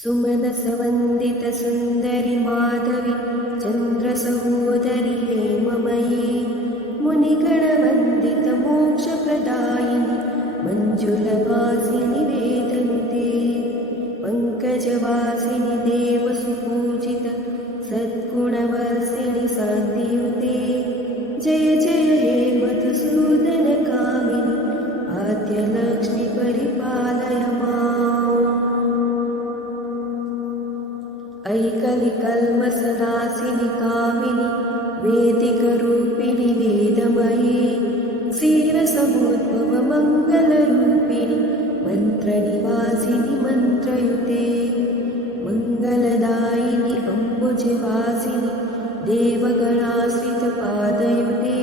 सुमनसवन्दितसुन्दरि माधवी चन्द्रसहोदरि हेममयी मुनिगणवन्दितमोक्षप्रदायिनि मञ्जुलवासिनि वेदनुते पङ्कजवासिनि देवसुपूजित सद्गुणवर्षिणि शान्तियुते जय जय हे मधुसूदनकामिनि आद्यलक्ष्मि परिपालय माम् ऐकलिकल्मषनाशिनि कामिनि वेदिकरूपिणि वेदमयी क्षीरसमुद्भव मङ्गलरूपिणि मन्त्रनिवासिनि मन्त्रयुते मङ्गलदायिनि अम्बुजवासिनि देवगणाश्रितपादयुते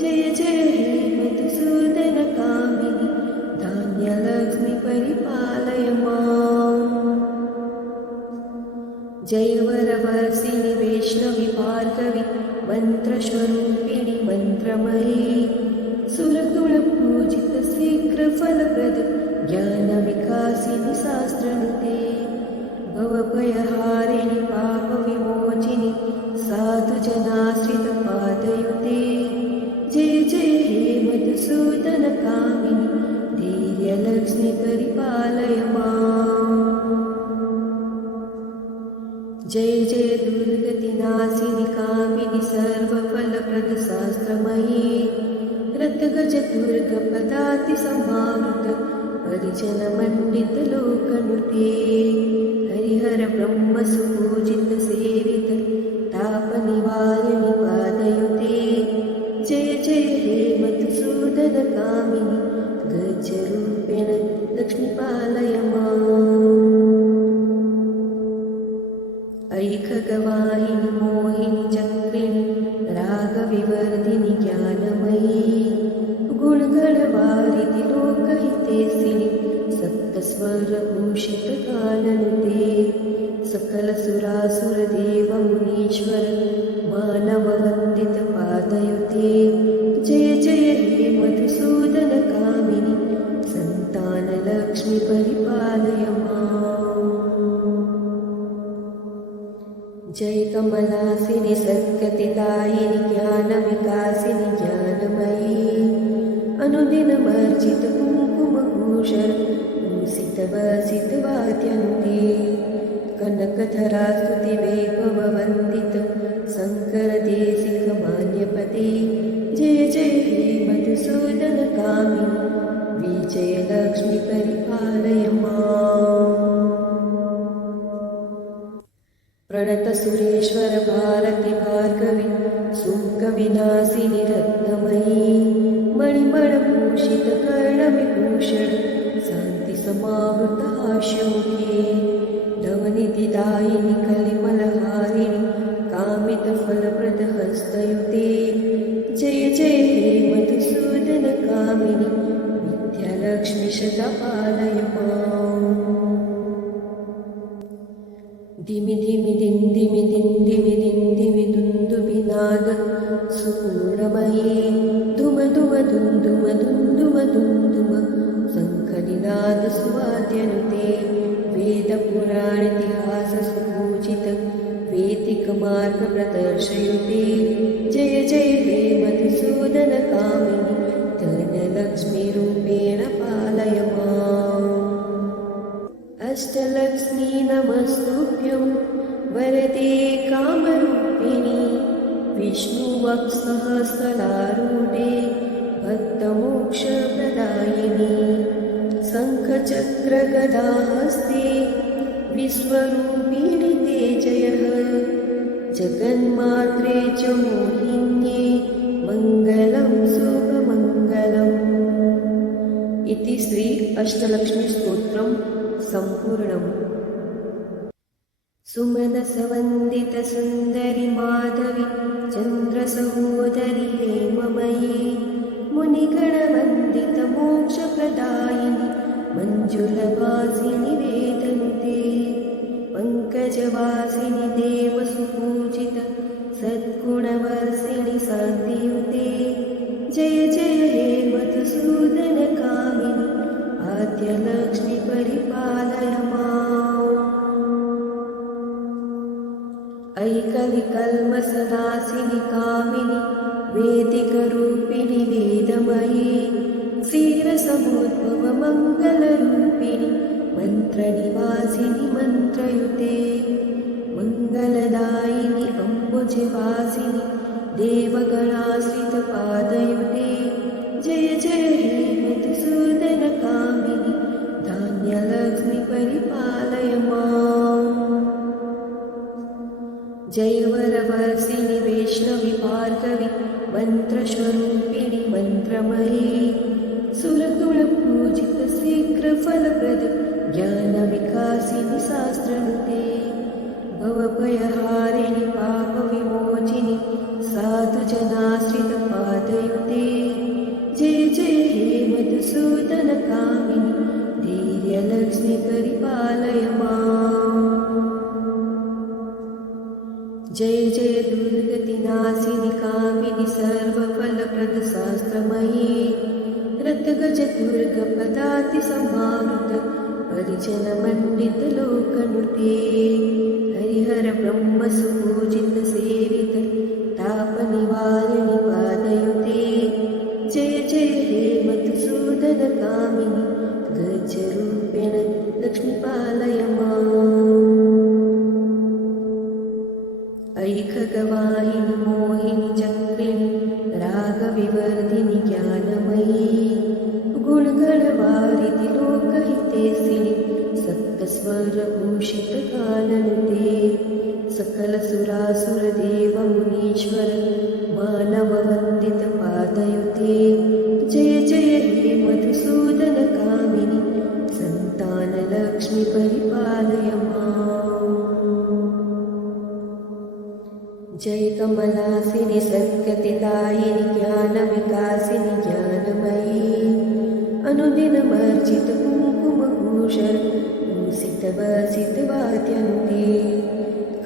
जय जय हे मधुसूदनकामिनि धान्यलक्ष्मि परिपालय माम् जय वरवर्षिणि वैष्णवि भार्गवि मन्त्रस्वरूपिणि मन्त्रमयी सुरगुणपूजित शीघ्रफलप्रद ज्ञानविकासिनि शास्त्रनुते भवभयहारिणि पापविमोचिनि साधुजनाश्रितपादयुते जय जय हे मधुसूदनकामिनि धैर्यलक्ष्मि परिपालय माम् जय जय दुर्गतिनाशिनि कामिनि सर्वफलप्रद शास्त्रमयी रतगजदुर्गपदातिसमावृत परिजनमण्डितलोकनुते हरिहर ब्रह्मसुपूजित सेवित तापनिवारिणि पादयुते जय जय हे मधुसूदनकामिनि गजरूपेण लक्ष्मीपालय माम् ऐखगवाहिनि मोहिनि चक्रिणि रागविवर्धिनि ज्ञानमयी गुणगणवारिधि लोकहितेशिनि सप्तस्वरभूषितगाननुते सकलसुरासुरदेवमुनीश्वर मानववन्दितपादयुते जय जय हे मधुसूदनकामिनि सन्तानलक्ष्मि परिपालय माम् जय कमलासिनि सद्गतिदायिनि ज्ञानविकासिनि ज्ञानमयी अनुदिनमर्जित कुङ्कुमभूषण भूषितवसितवाद्यनुते कनकधरास्तुतिवैभववन्दित शङ्करदेशिकमान्यपते जय जय हे मधुसूदनकामिनि विजयलक्ष्मि परिपालय माम् प्रणतसुरेश्वर भारति भार्गवि सुकविनाशिनि रत्नमयी मणिमणभूषितकर्णविभूषण शान्तिसमावृतहास्योगे नवनिधिदायिनि कलिमलहारिणि कामितफलप्रदहस्तयुते जय जय हे मधुसूदनकामिनि विद्यालक्ष्मि शतपालय माम् धिमि धिमि दिन्दि दिन्दि दुन्दुभिनाद सुपूर्णमयी धुम धुम दुन्दुम दुन्दुम दुन्दुम शङ्खनिनाद सुवाद्यनुते वेदपुराणेतिहाससुपूजित वैदिकमार्गप्रदर्शयुते जय जय हे मधुसूदनकामिनि धनलक्ष्मीरूपेण पालय माम् अष्टलक्ष्मी नमस्तुभ्यं वरदे कामरूपिणि विष्णुवक्षसहस्रारूढे भक्तमोक्षप्रदायिनि शङ्खचक्रगदाहस्ते विश्वरूपिणि ते जयः जगन्मात्रे च मोहिन्ये मङ्गलं शुभमङ्गलम् इति श्री अष्टलक्ष्मीस्तोत्रं सम्पूर्णम् सुमनसवन्दितसुन्दरि माधवी चन्द्रसहोदरि हेममयी मुनिगणवन्दितमोक्षप्रदायिनि मञ्जुलवासिनि वेदनुते पङ्कजवासिनि देवसुपूजित सद्गुणवर्षिणि शान्तियुते जय जय हे मधुसूदनकामिनि आद्यलक्ष्मि परिपालय माम् ऐकविकल्मषनाशिनि कामिनि वेदिकरूपिणि वेदमयी क्षीरसमुद्भवमङ्गलरूपिणि मन्त्रनिवासिनि मन्त्रयुते मङ्गलदायिनि अम्बुजवासिनि देवगणाश्रितपादयुते जय जय हे मधुसूदनकामिनि धान्यलक्ष्मि परिपालय माम् जय वरवर्षिणि वैष्णवि भार्गवि मन्त्रस्वरूपिणि मन्त्रमयी सुरगुणपूजित शीघ्रफलप्रद ज्ञानविकासिनि शास्त्रनुते भवभयहारिणि पापविमोचिनि साधुजनाश्रितपादयुते जय जय हे मधुसूदनकामिनि धैर्यलक्ष्मि परिपालय माम् जय जय दुर्गतिनाशिनि कामिनि सर्वफलप्रदशास्त्रमयी रथगजदुर्गपदातिसमावृत परिजनमण्डितलोकनुते हरिहर ब्रह्मसुपूजित सेवित तापनिवारिणि पादयुते जय जय हे मधुसूदनकामिनि गजरूपेण लक्ष्मीपालय माम् ऐखगवाहिनि मोहिनि चक्रिणि रागविवर्धिनि ज्ञानमयी गुणगणवारिधि लोकहितेशिनि सप्तस्वरभूषितगाननुते सकलसुरासुरदेवमुनीश्वर मानववन्दितपादयुते जय जय हे मधुसूदनकामिनि सन्तानलक्ष्मि परिपालय माम् जय कमलासिनि सद्गतिदायिनि ज्ञानविकासिनि ज्ञानमयी अनुदिनमर्जित कुङ्कुमभूषण भूषितवसितवाद्यनुते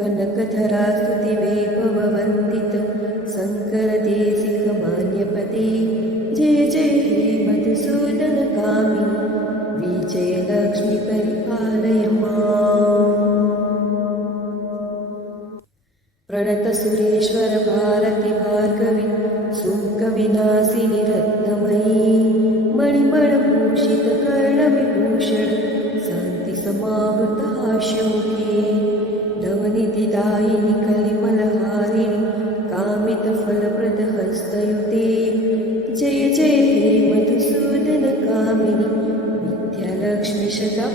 कनकधरास्तुति वैभववन्दित शङ्करदेशिकमान्यपते जय जय हे मधुसूदनकामिनि विजयलक्ष्मि परिपालय माम् प्रणतसुरेश्वर भारति भार्गवि सुकविनाशिनि रत्नमयी मणिमणभूषितकर्णविभूषण शान्तिसमावृतहास्यमुखे नवनिधिदायिनि कलिमलहारिणि कामितफलप्रदहस्तयुते जय जय हे मधुसूदनकामिनि विद्यालक्ष्मि सदा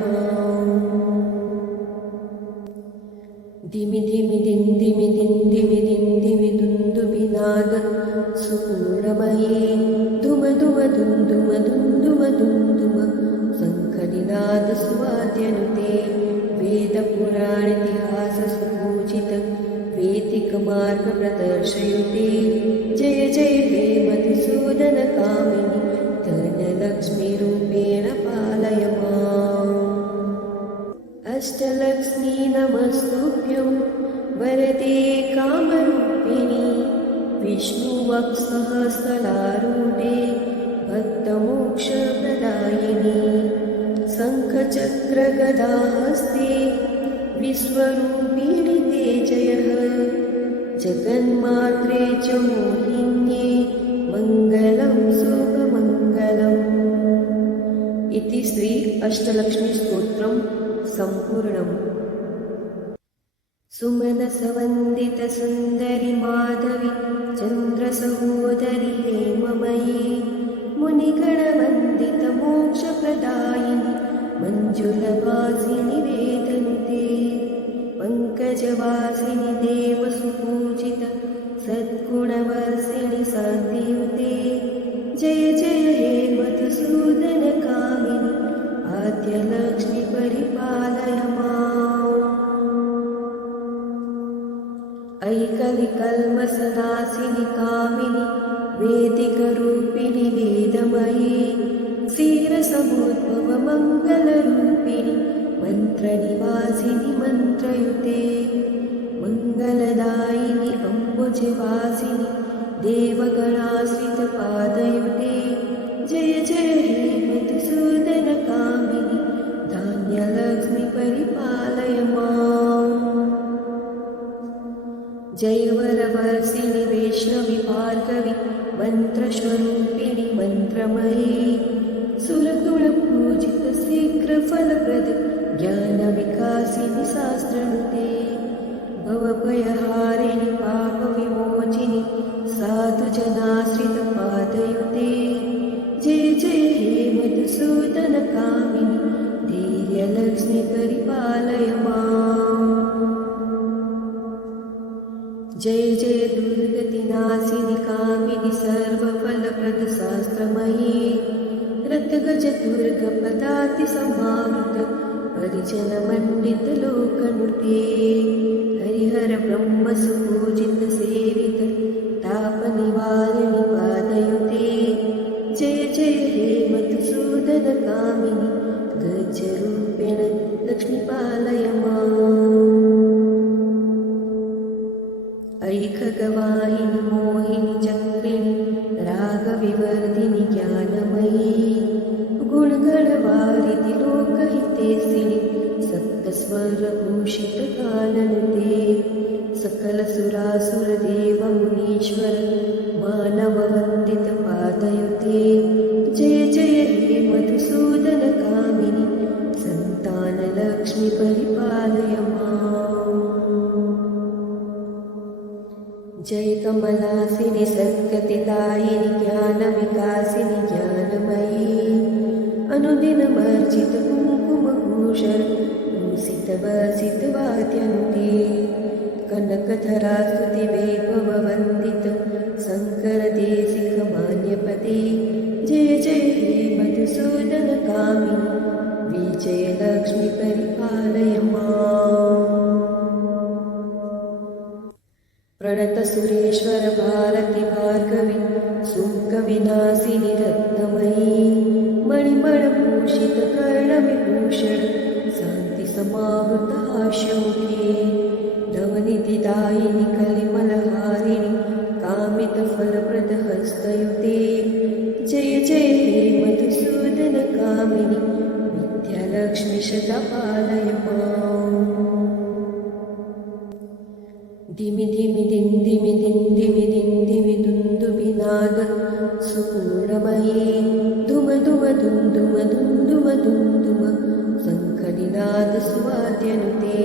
माम् धिमि धिमि दिन्दिमि दिन्दिमि दिन्दिमि दुन्दुभिनाद सुपूर्णमयी धुम धुम दुन्दुम दुन्दुम दुन्दुम शङ्खनिनाद सुवाद्यनुते वेदपुराणेतिहाससुपूजित वैदिकमार्गप्रदर्शयुते जय जय हे मधुसूदनकामिनि धनलक्ष्मीरूपेण पालय माम् अष्टलक्ष्मी नमस्तुभ्यं वरदे कामरूपिणि विष्णुवक्षःस्थलारूढे भक्तमोक्षप्रदायिनि शङ्खचक्रगदाहस्ते विश्वरूपिणि ते जयः जगन्मात्रे च मोहिन्ये मङ्गलं शुभमङ्गलम् इति श्री अष्टलक्ष्मीस्तोत्रम् सम्पूर्णम् सुमनसवन्दितसुन्दरि माधवि चन्द्रसहोदरि हेममयी मुनिगणवन्दितमोक्षप्रदायिनि मञ्जुलवासिनि वेदनुते पङ्कजवासिनि देवसुपूजित सद्गुणवर्षिणि शान्तियुते जय जय हे मधुसूदनकामिनि आद्यलक्ष्मि परिपालय माम् ऐकविकल्मषनाशिनि कामिनि वेदिकरूपिणि वेदमयी क्षीरसमुद्भवमङ्गलरूपिणि मन्त्रनिवासिनि मन्त्रयुते मङ्गलदायिनि अम्बुजवासिनि देवगणाश्रितपादयुते जय जय हे मधुसूदनकामिनि धान्यलक्ष्मि परिपालय माम् जय वरवर्षिणि वैष्णवि भार्गवि मन्त्रस्वरूपिणि मन्त्रमयी सुरगुणपूजित शीघ्रफलप्रद ज्ञानविकासिनि शास्त्रनुते भवभयहारिणि पापविमोचिनि साधुजनाश्रितपादयुते जय जय हे मधुसूदनकामिनि धैर्यलक्ष्मि परिपालय माम् जय जय दुर्गतिनाशिनि कामिनि सर्वफलप्रद शास्त्रमयी रथगजदुर्गपदातिसमावृत परिजनमण्डितलोकनुते हरिहर ब्रह्मसुपूजित सेवित तापनिवारिणि पादयुते जय जय हे मधुसूदनकामिनि गजरूपेण लक्ष्मीपालय माम् ऐखगवाहिनि मोहिनि चक्रिणि रागविवर्धिनि ज्ञानमयी गुणगणवारिधि लोकहितेशिनि सप्तस्वरभूषितकाननुते सकलसुरासुरदेवमुनीश्वर मानववन्दितपादयुते जय जय हे मधुसूदनकामिनि सन्तानलक्ष्मि परिपालय माम् जय कमलासिनि सद्गतिदायिनि ज्ञानविकासिनि ज्ञानमयी अनुदिनमर्जित कुङ्कुमभूषण भूषितवसितवाद्यनुते कनकधरास्तुतिवैभववन्दित शङ्करदेशिकमान्यपते जय जय हे मधुसूदनकामिनि विजयलक्ष्मि परिपालय माम् प्रणतसुरेश्वर भारति भार्गवि सुखविनाशिनि रत्नमयी मणिमणभूषितकर्णविभूषण शान्तिसमावृताशोभे नवनिधिदायिनि कलिमलहारिणि कामितफलप्रदहस्तयुते जय जय हे मधुसूदनकामिनि विद्यालक्ष्मि शतपालय माम् धिमि धिमि दिन्दि दिन्दि दुन्दुभिनाद सुपूर्णमयी धुम धुम धुन्दुम धुन्दुम धुन्दुम शङ्खनिनाद सुवाद्यनुते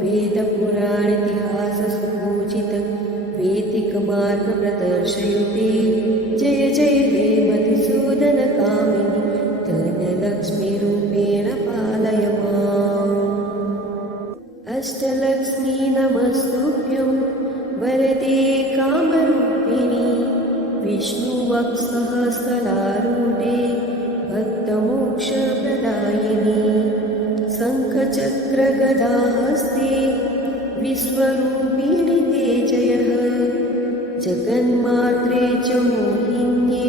वेदपुराणेतिहाससुपूजित वैदिकमार्गप्रदर्शयुते जय जय हे मधुसूदनकामिनि धनलक्ष्मीरूपेण पालय माम् अष्टलक्ष्मी नमस्तुभ्यं वरदे कामरूपिणि विष्णुवक्षःस्थलारूढे भक्तमोक्षप्रदायिनि शङ्खचक्रगदाहस्ते विश्वरूपिणि ते जयः जगन्मात्रे च मोहिन्ये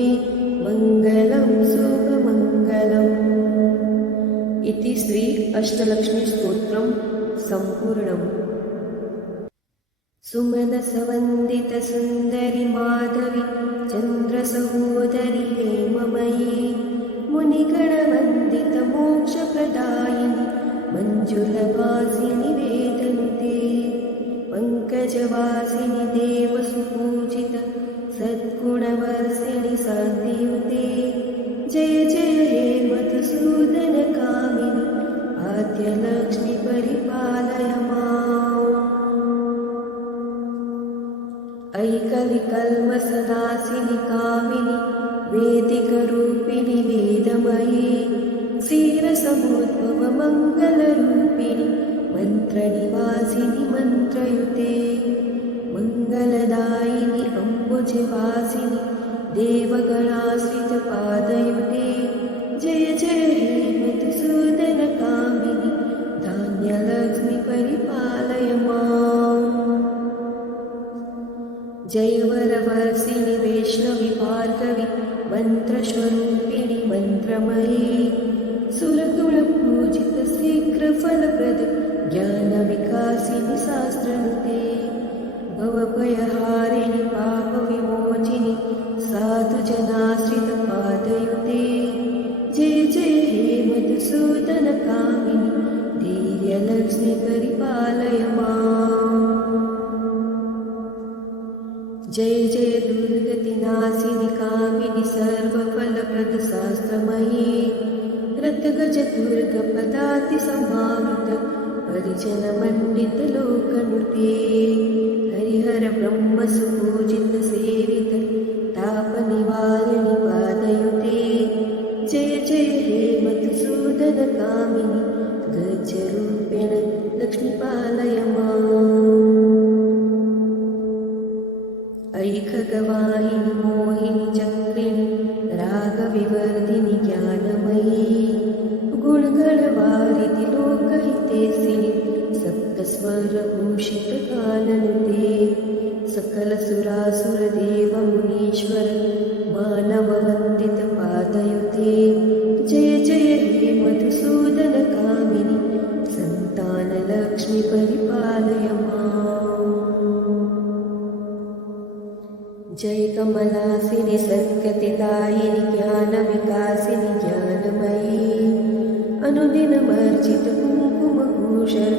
मङ्गलं शुभमङ्गलम् इति श्री अष्टलक्ष्मीस्तोत्रं सम्पूर्णम् सुमनसवन्दितसुन्दरि माधवि चन्द्रसहोदरि हेममयी मुनिगणवन्दितमोक्षप्रदायिनि मञ्जुलवासिनि वेदनुते पङ्कजवासिनि देवसुपूजित सद्गुणवर्षिणि शान्तियुते जय जय हे मधुसूदनकामिनि आद्यलक्ष्मि परिपालय माम् ऐकविकल्मषनाशिनि कामिनि वेदिकरूपिणि वेदमयी क्षीरसमुद्भवमङ्गलरूपिणि मन्त्रनिवासिनि मन्त्रयुते मङ्गलदायिनि अम्बुजवासिनि देवगणाश्रितपादयुते जय जय हे मधुसूदनकामिनि धान्यलक्ष्मि परिपालय माम् जय वरवर्षिणि वैष्णवि भार्गवि मन्त्रस्वरूपिणि मन्त्रमयी सुरगुणपूजित शीघ्रफलप्रद ज्ञानविकासिनि शास्त्रनुते भवभयहारिणि पापविमोचिनि साधुजनाश्रितपादयुते जय जय हे मधुसूदनकामिनि धैर्यलक्ष्मि परिपालय माम् जय जय दुर्गतिनाशिनि कामिनि सर्वफलप्रदशास्त्रमयी रत्गजदुर्गपदातिसमावृत परिजनमण्डितलोकनुते हरिहर ब्रह्मसुपूजितसेवित तापनिवारिणि पादयुते जय जय हे मधुसूदनकामिनि गजरूपेण लक्ष्मीपालय माम् ऐ खगवाहिनि मोहिनि चक्रिणि रागविवर्धिनि ज्ञानमयी गुणगणवारिधि लोकहितेसिनि सप्तस्वरभूषितकाननुते सकलसुरासुरदेवमुनीश्वर मानववन्दितपादयुते जय जय हे मधुसूदनकामिनि सन्तानलक्ष्मि परिपालय माम् जय कमलासिनि सद्गतिदायिनि ज्ञानविकासिनि ज्ञानमयी अनुदिनमर्जित कुङ्कुमभूषर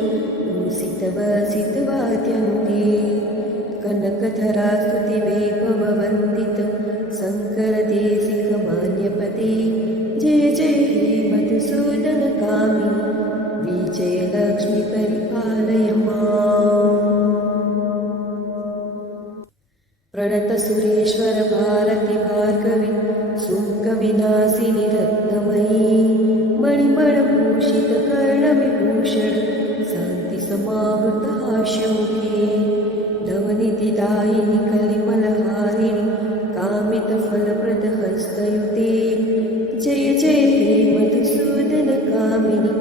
भूषितवसितवाद्यनुते कनकधरास्तुतिवैभववन्दित शङ्करदेशिकमान्यपते जय जय हे मधुसूदनकामिनि विजयलक्ष्मि परिपालय माम् प्रणतसुरेश्वर भारति भार्गवि सुकविनाशिनि रत्नमयी मणिमणभूषितकर्णविभूषण शान्तिसमावृताशोके नवनिधिदायिनि कलिमलहारिणि कामितफलप्रदहस्तयुते जय जय हे मधुसूदनकामिनि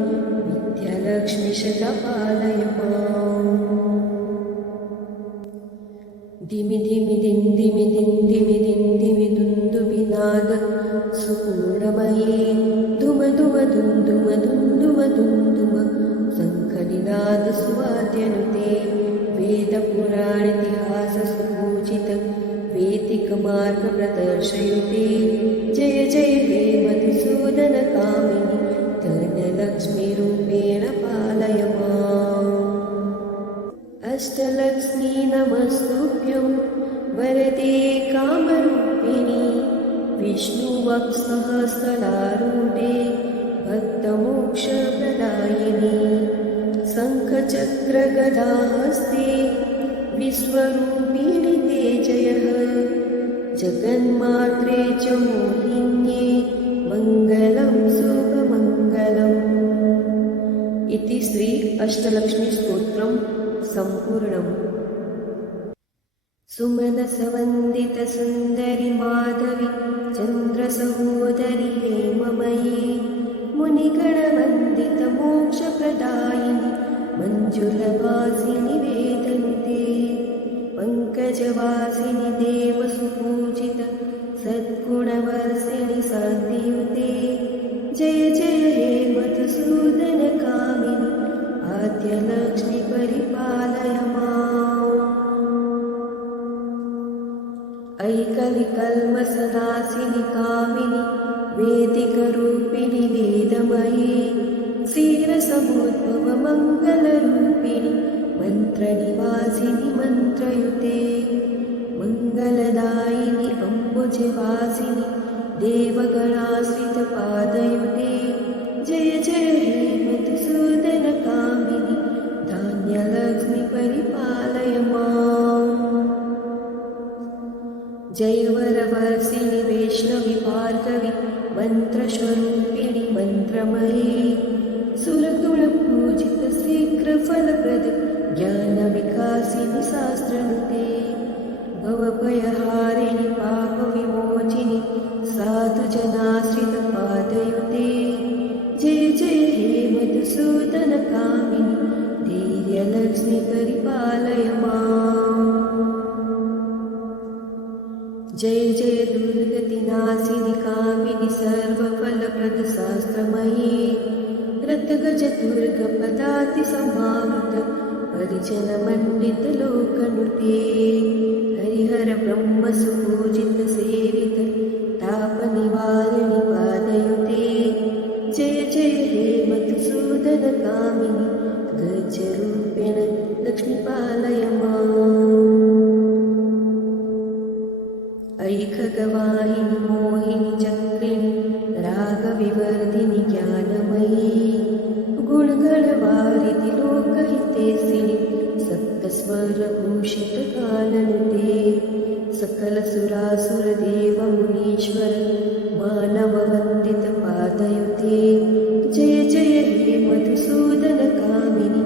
विद्यालक्ष्मि सदा पालय माम् धिमि धिमि दिन्दिमि दिन्दिमि दिन्दिमि दुन्दुभिनाद सुपूर्णमयी धुम धुम दुन्दुम दुन्दुम दुन्दुम शङ्खनिनाद सुवाद्यनुते वेदपुराणेतिहाससुपूजित वेदिकमार्गप्रदर्शयुते जय जय हे मधुसूदनकामिनि धनलक्ष्मीरूपेण पालय माम् अष्टलक्ष्मी नमस्तुभ्यं वरदे कामरूपिणि विष्णुवक्षःस्थलारूढे भक्तमोक्षप्रदायिनि शङ्खचक्रगदाहस्ते विश्वरूपिणि ते जयः जगन्मात्रे च मोहिन्ये मङ्गलं शुभमङ्गलम् इति श्री अष्टलक्ष्मीस्तोत्रम् सम्पूर्णम् सुमनसवन्दितसुन्दरि माधवि चन्द्रसहोदरि हेममयी मुनिगणवन्दितमोक्षप्रदायिनि मञ्जुलवासिनि वेदनुते पङ्कजवासिनि देवसुपूजित सद्गुणवर्षिणि शान्तियुते जय जय हे मधुसूदनकामिनि आद्यलक्ष्मि परिपालय माम् ऐ कलिकल्मषनाशिनि कामिनि वेदिकरूपिणि वेदमयी क्षीरसमुद्भवमङ्गलरूपिणि मन्त्रनिवासिनि मन्त्रयुते मङ्गलदायिनि अम्बुजवासिनि देवगणाश्रितपादयुते जय जय हे मधुसूदनकामिनि धान्यलक्ष्मि परिपालय माम् जय वरवर्षिणि वैष्णवि भार्गवि मन्त्रस्वरूपिणि मन्त्रमयी सुरगुणपूजित शीघ्रफलप्रद ज्ञानविकासिनि शास्त्रनुते भवभयहारिणि पापविमोचिनि साधुजनाश्रितपादयुते जय जय हे मधुसूदनकामिनि धैर्यलक्ष्मि परिपालय माम् जय जय दुर्गतिनाशिनि कामिनि सर्वफलप्रदशास्त्रमयी रत्गजदुर्गपदातिसमावृत परिजनमण्डितलोकनुते हरिहर ब्रह्मसुपूजितसेवित तापनिवारिणि पादयुते जय जय हे मधुसूदनकामिनि गजरूपेण लक्ष्मीपालय माम् खगवाहिनि मोहिनि चक्रिणि रागविवर्धिनि ज्ञानमयी गुणगणवारिधि लोकहितेसिनि सप्तस्वरभूषितकाननुते सकलसुरासुरदेवमुनीश्वर मानववन्दितपादयुते जय जय हे मधुसूदनकामिनि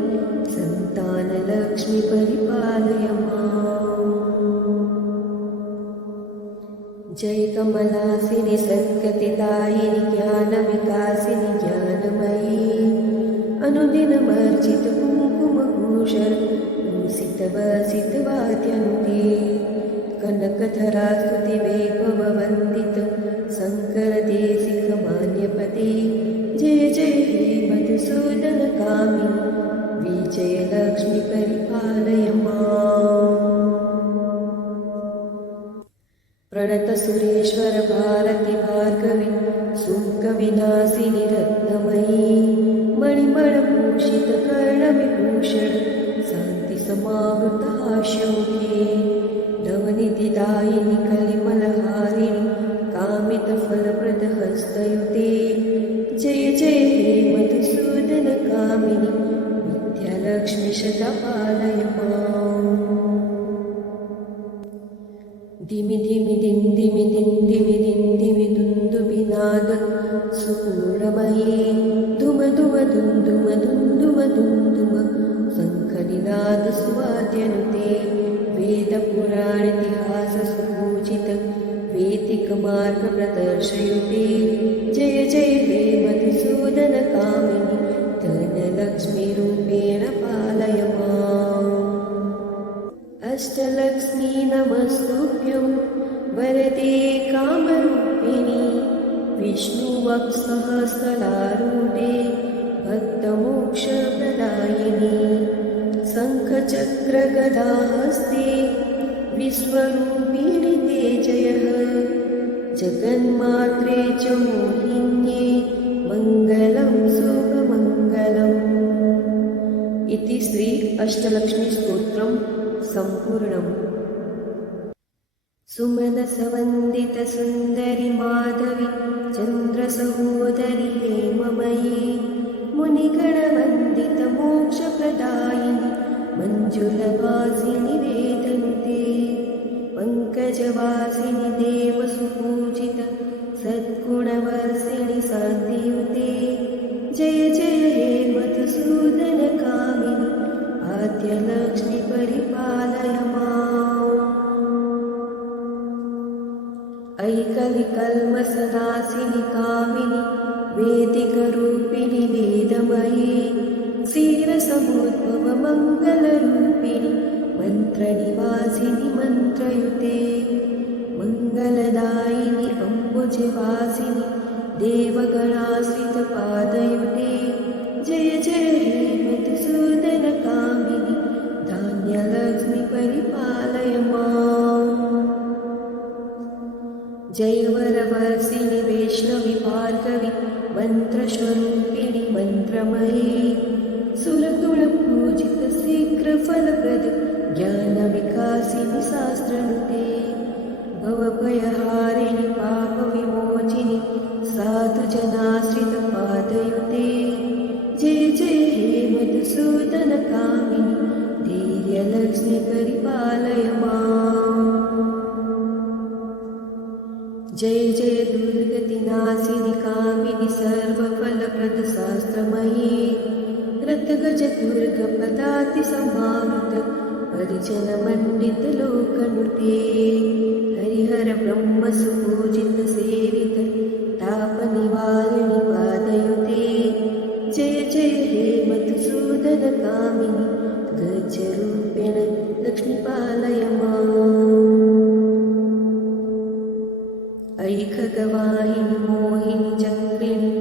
सन्तानलक्ष्मि परिपालय माम्। जय कमलासिनि सद्गतिदायिनि ज्ञानविकासिनि ज्ञानमयी अनुदिनमर्जित कुङ्कुमभूषण भूषितवसितवाद्यनुते कनकधरास्तुतिवैभववन्दित शङ्करदेशिकमान्यपते जय जय हे मधुसूदनकामिनि विजयलक्ष्मि परिपालय माम्। प्रणतसुरेश्वर भारति भार्गवि सुकविनाशिनि रत्नमयी मणिमणभूषितकर्णविभूषण शान्तिसमावृताशोके नवनिधिदायिनि कलिमलहारिणि कामितफलप्रदहस्तयुते जय जय हे मधुसूदनकामिनि विद्यालक्ष्मि सदा पालय माम्। दिमि दिमि दिन्दि दिन्दि दुन्दुभिनाद सुपूर्णमयी धुम धुम दुन्दुम दुन्दुम दुन्दुम शङ्खनिनाद सुवाद्यनुते वेदपुराणेतिहाससुपूजित वैदिकमार्गप्रदर्शयुते जय जय हे मधुसूदनकामिनि धनलक्ष्मीरूपेण पालय माम्। अष्टलक्ष्मी नमस्तुभ्यं वरदे कामरूपिणि विष्णुवक्षःस्थलारूढे भक्तमोक्षप्रदायिनि शङ्खचक्रगदाहस्ते विश्वरूपिणि ते जयः जगन्मात्रे च मोहिन्ये मङ्गलं शुभमङ्गलम्। इति श्री अष्टलक्ष्मीस्तोत्रं सम्पूर्णम्। सुमनसवन्दितसुन्दरि माधवि चन्द्रसहोदरि हेममयी मुनिगणवन्दितमोक्षप्रदायिनि मञ्जुलवासिनि वेदनुते पङ्कजवासिनि देवसुपूजित सद्गुणवर्षिणि शान्तियुते जय जय हे मधुसूदनकामिनि आद्यलक्ष्मि परिपालय माम्। ऐकविकल्मषनाशिनि कामिनि वेदिकरूपिणि वेदमयी क्षीरसमुद्भवमङ्गलरूपिणि मन्त्रनिवासिनि मन्त्रयुते मङ्गलदायिनि अम्बुजवासिनि देवगणाश्रितपादयुते जय जय हे मधुसूदनकामिनि धान्यलक्ष्मि परिपालय माम्। जय वरवर्षिणि वैष्णवि भार्गवि मन्त्रस्वरूपिणि मन्त्रमयी सुरगुणपूजित शीघ्रफलप्रद ज्ञानविकासिनि शास्त्रनुते भवभयहारिणि पापविमोचिनि साधुजनाश्रितपादयुते जय जय हे मधुसूदनकामिनि धैर्यलक्ष्मि परिपालय माम्। जय जय दुर्गतिनाशिनि कामिनि सर्वफलप्रदशास्त्रमयी रथगजदुर्गपदातिसमावृत परिजनमण्डितलोकनुते हरिहर ब्रह्मसुपूजित सेवित तापनिवारिणि पादयुते जय जय हे मधुसूदनकामिनि गजरूपेण लक्ष्मीपालय माम्। अयि खगवाहिनि मोहिनि चक्रिणि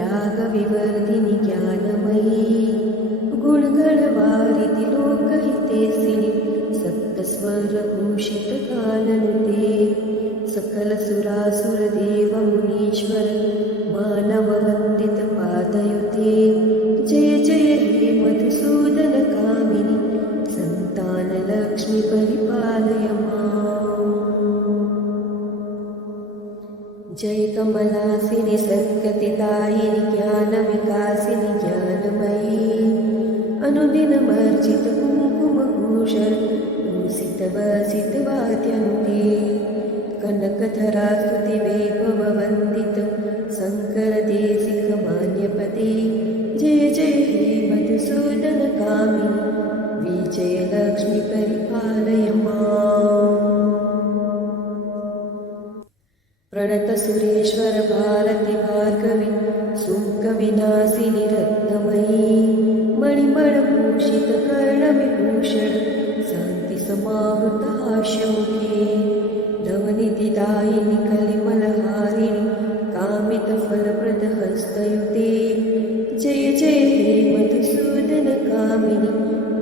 रागविवर्धिनि ज्ञानमयी गुणगणवारिधि लोकहितेसिनि सप्तस्वरभूषितकाननुते सकलसुरासुरदेवमुनीश्वर मानववन्दितपादयुते जय जय हे मधुसूदनकामिनि सन्तानलक्ष्मि परिपालय माम्। कमलासिनि सद्गतिदायिनि ज्ञानविकासिनि ज्ञानमयी अनुदिनमर्चित कुङ्कुमभूषण भूषितवसितवाद्यन्ते कनकधरा स्तुतिवैभववन्दित शङ्करदेशिकमान्यपते जय जय हे मधुसूदनकामिनि विजयलक्ष्मी परिपालय माम्। प्रणतसुरेश्वर भारति भार्गवी सुकविनाशिनि रत्नमयी मणिमणभूषितकर्णविभूषण शान्तिसमावृताशोके नवनिधिदायिनि कलिमलहारिणि कामितफलप्रदहस्तयुते जय जय हे मधुसूदनकामिनि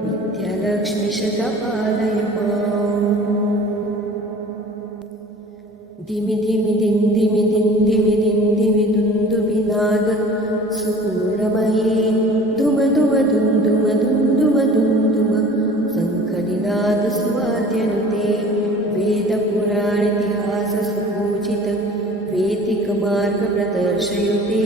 विद्यालक्ष्मी सदा पालय माम्। धिमि धिमि दिन्दिमि दिन्दिमि दिन्दिमि दुन्दुभिनाद सुपूर्णमयी धुम धुम दुन्दुम दुन्दुम दुन्दुम शङ्खनिनाद सुवाद्यनुते वेदपुराणेतिहास सुपूजित वैदिकमार्गप्रदर्शयुते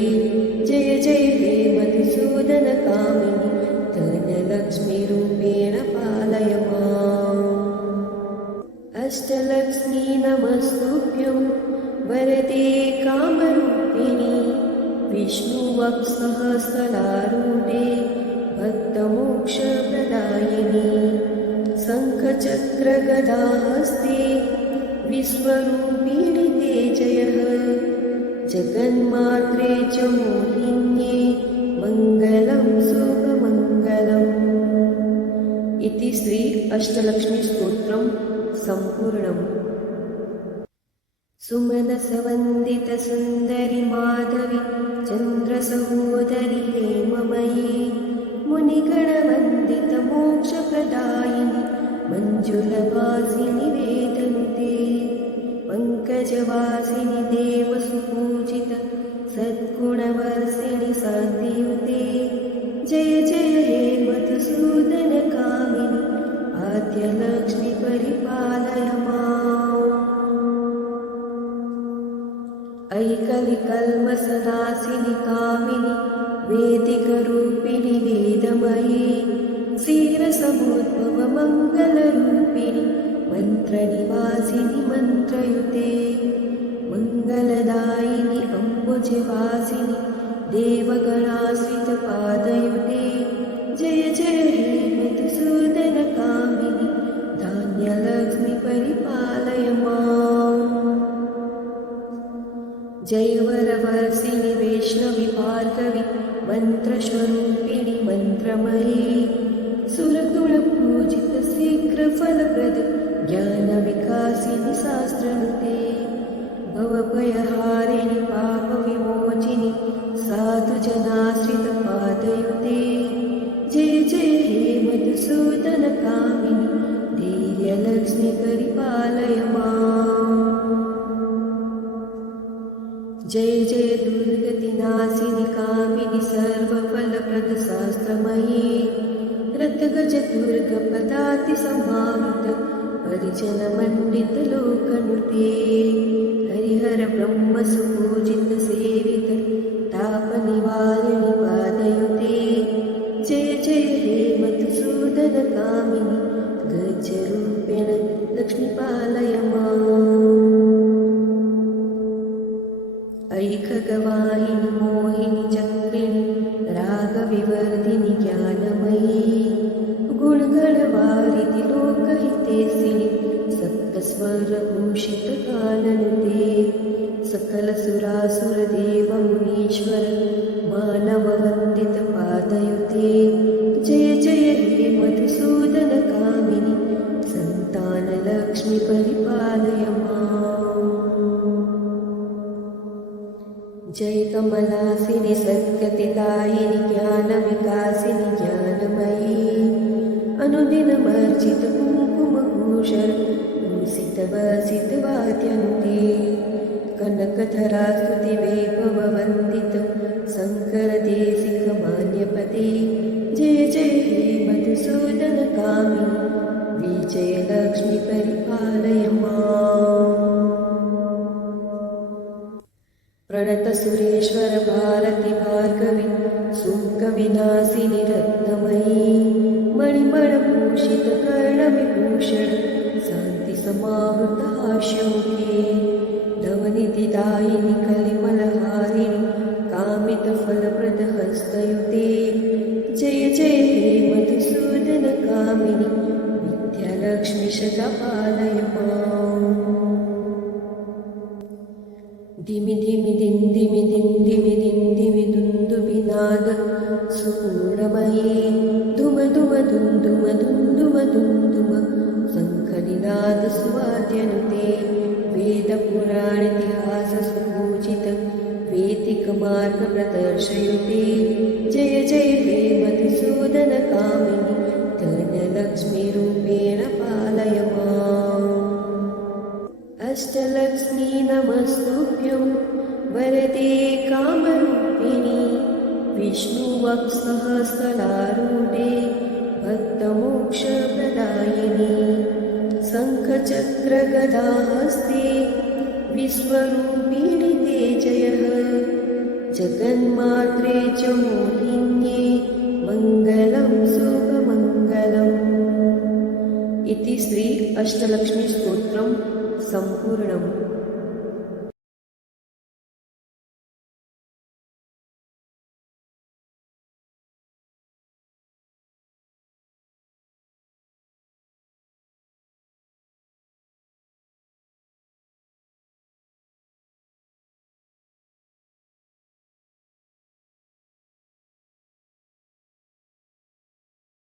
जय जय हे मधुसूदनकामिनि धनलक्ष्मीरूपेण पालय माम्। अष्टलक्ष्मी नमस्तुभ्यं वरदे कामरूपिणि विष्णुवक्षःस्थलारूढे भक्तमोक्षप्रदायिनि शङ्खचक्रगदाहस्ते विश्वरूपिणि ते जयः जगन्मात्रे च मोहिन्ये मङ्गलं शुभमङ्गलम्। इति श्री अष्टलक्ष्मीस्तोत्रं सम्पूर्णम्। सुमनसवन्दितसुन्दरि माधवी चन्द्रसहोदरि हेममयी मुनिगणवन्दितमोक्षप्रदायिनि मञ्जुलवासिनि वेदनुते पङ्कजवासिनि देवसुपूजित सद्गुणवर्षिणि शान्तियुते जय जय हे मधुसूदनकामिनि आद्यलक्ष्मी परिपालय माम्। ऐकलिकल्मषनाशिनि कामिनि वेदिकरूपिणि वेदमयी क्षीरसमुद्भवमङ्गलरूपिणि मन्त्रनिवासिनि मन्त्रयुते मङ्गलदायिनि अम्बुजवासिनि देवगणाश्रितपादयुते जय जय हे मधुसूदनकामिनि धान्यलक्ष्मी परिपालय माम्। जय वरवर्षिणि वैष्णवी भार्गवी मन्त्रस्वरूपिणि मन्त्रमयी सुरगुणपूजित शीघ्रफलप्रद ज्ञानविकासिनि शास्त्रनुते भवभयहारिणि पापविमोचिनि साधुजनाश्रितपादयुते जय जय हे मधुसूदनकामिनि धैर्यलक्ष्मी परिपालय माम्। जय जय दुर्गतिनाशिनि कामिनि सर्वफलप्रद शास्त्रमयी रथगजदुर्गपदातिसमावृत परिजनमण्डितलोकनुते हरिहर ब्रह्मसुपूजित सेवित तापनिवारिणि पादयुते जय जय हे मधुसूदनकामिनि गजरूपेण लक्ष्मीपालय माम्। ऐकगवाहिनि मोहिनि चक्रिणि रागविवर्धिनि ज्ञानमयी गुणगणवारिधि लोकहितेशिनि सप्तस्वरभूषितकाननुते सकलसुरासुरदेवमुनीश्वर मानववन्दितपादयुते जय जय हे मधुसूदनकामिनि सन्तानलक्ष्मी परिपालय माम्। जय कमलासिनि सद्गतिदायिनि ज्ञानविकासिनि ज्ञानमयी अनुदिनमर्चित कुङ्कुमभूषण भूषितवसितवाद्यन्ते कनकधरा स्तुतिवैभववन्दित शङ्करदेशिकमान्यपते जय जय हे मधुसूदनकामिनि विजयलक्ष्मी परिपालय माम्। प्रणतसुरेश्वर भारति भार्गवी सुकविनाशिनि रत्नमयी मणिमणभूषितकर्णविभूषण शान्तिसमावृताशोके नवनिधिदायिनि कलिमलहारिणि कामितफलप्रदहस्तयुते जय जय हे मधुसूदनकामिनि विद्यालक्ष्मी सदा पालय माम्। धिमि धिमि दिं धिमि दिं धिमि दिं धिमि दुन्दुभिनाद सुपूर्णमये धुम धुम धुं धुम धुं धुम धुं धुम शङ्खनिनाद सुवाद्यनुते वेदपुराणेतिहाससुपूजित वेदिकमार्गप्रदर्शयुते जय जय हे मधुसूदनकामिनि धनलक्ष्मीरूपेण पालय माम्। अष्टलक्ष्मी नमस्तुभ्यं वरदे कामरूपिणि विष्णुवक्षःस्थलारूढे भक्तमोक्षप्रदायिनि शङ्खचक्रगदाहस्ते विश्वरूपिणि ते जयः जगन्मात्रे च मोहिन्ये मङ्गलं शुभमङ्गलम् इति श्री अष्टलक्ष्मी स्तोत्रं सम्पूर्णम्।